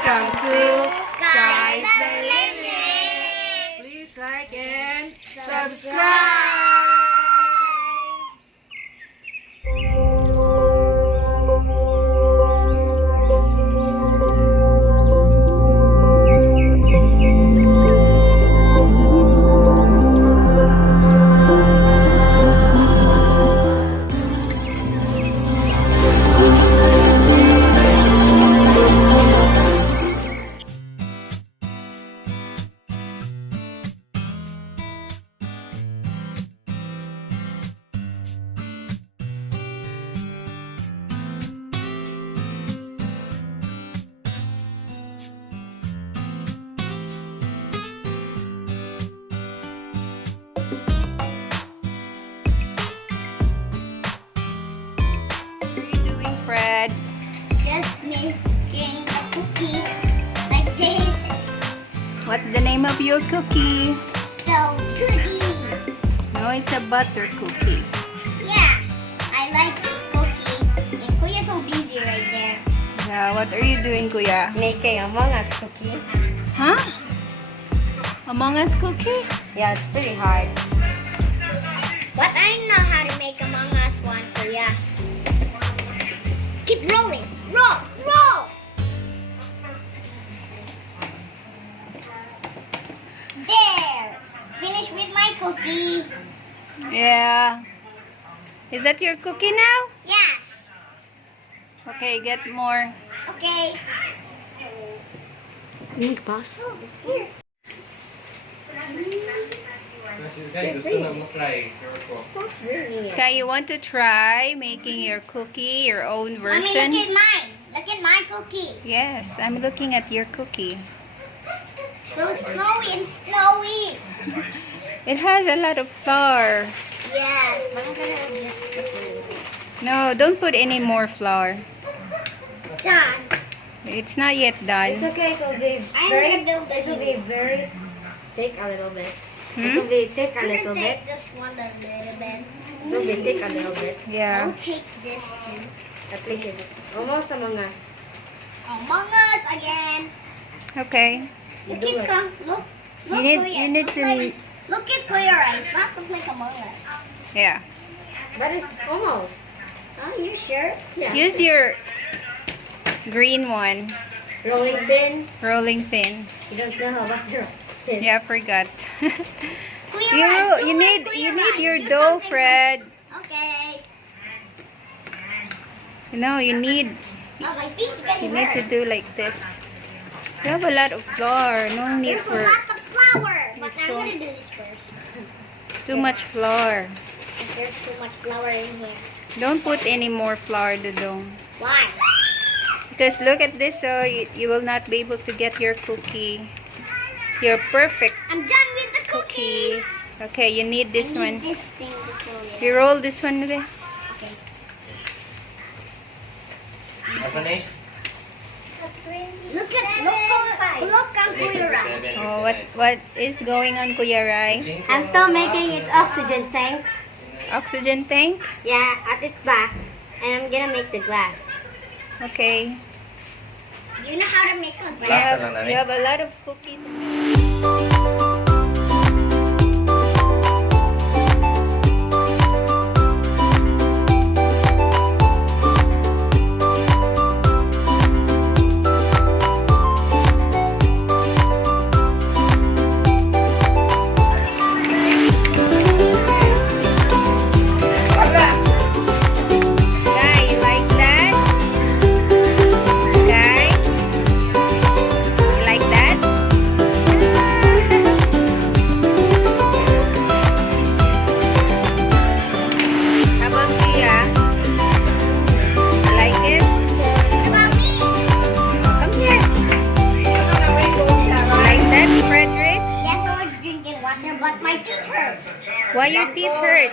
Welcome to Sky's the Limit. Please like and subscribe. Fred. Just making a cookie like this. What's the name of your cookie? So goody. No, it's a butter cookie. Yeah, I like this cookie. And Kuya's so busy right there. Yeah, what are you doing, Kuya? Making Among Us cookie. Huh? Among Us cookie? Yeah, it's pretty hard. But I know how to make Among Us one, Kuya. Keep rolling. Roll, roll. There. Finish with my cookie. Yeah. Is that your cookie now? Yes. Okay, get more. Okay. Pass. Oh, it's here. Skye, you want to try making your cookie, your own Mommy, version? look at mine. Look at my cookie. Yes, I'm looking at your cookie. So snowy and snowy. It has a lot of flour. Yes, but I'm gonna just put a little bit. No, don't put any more flour. Done. It's not yet done. It's okay, it will be I'm very, gonna build it will a be very thick a little bit. It Hmm? will be thick a I'm little gonna bit. take this one a little bit. It will be thick a little bit. Yeah. I'll take this too. At least it's almost Among Us. Among Us again. Okay. Look Do at it. come. Look. Look, You Kuya, need look to. like, look at Kuya Rice. Not look like Among Us. Yeah. But it's almost. Are you sure? Yeah. Use your green one, Rolling pin. rolling pin. You don't know about the pin. Yeah, I forgot. Kuya you Rice, do you like need Kuya you need Rice. your Do dough, something Fred. Okay. No, you need Oh, my feet's getting to hurt. do like this. You have a lot of flour. No need There's a for lot of flour. But I'm so- gonna do this first. too much flour. There's too much flour in here. Don't put any more flour to dough. Why? Because look at this, so you will not be able to get your cookie. Your perfect I'm done with the cookie. cookie. Okay, you need this I need one. this thing to sew it. You roll this one today. Okay. Look on Kuya Rice. Oh, what is going on, Kuya Rai? I'm still making its oxygen tank. Oxygen tank? Yeah, at its back. And I'm gonna make the glass. Okay. You know how to make a glass? You have a lot of cookies. Guy, you like that? Guy? You like that? How about Mia? You like it? What about me? Come here. You like that, Frederick? Yes, I was drinking water, but my teeth hurt. Why your teeth hurt?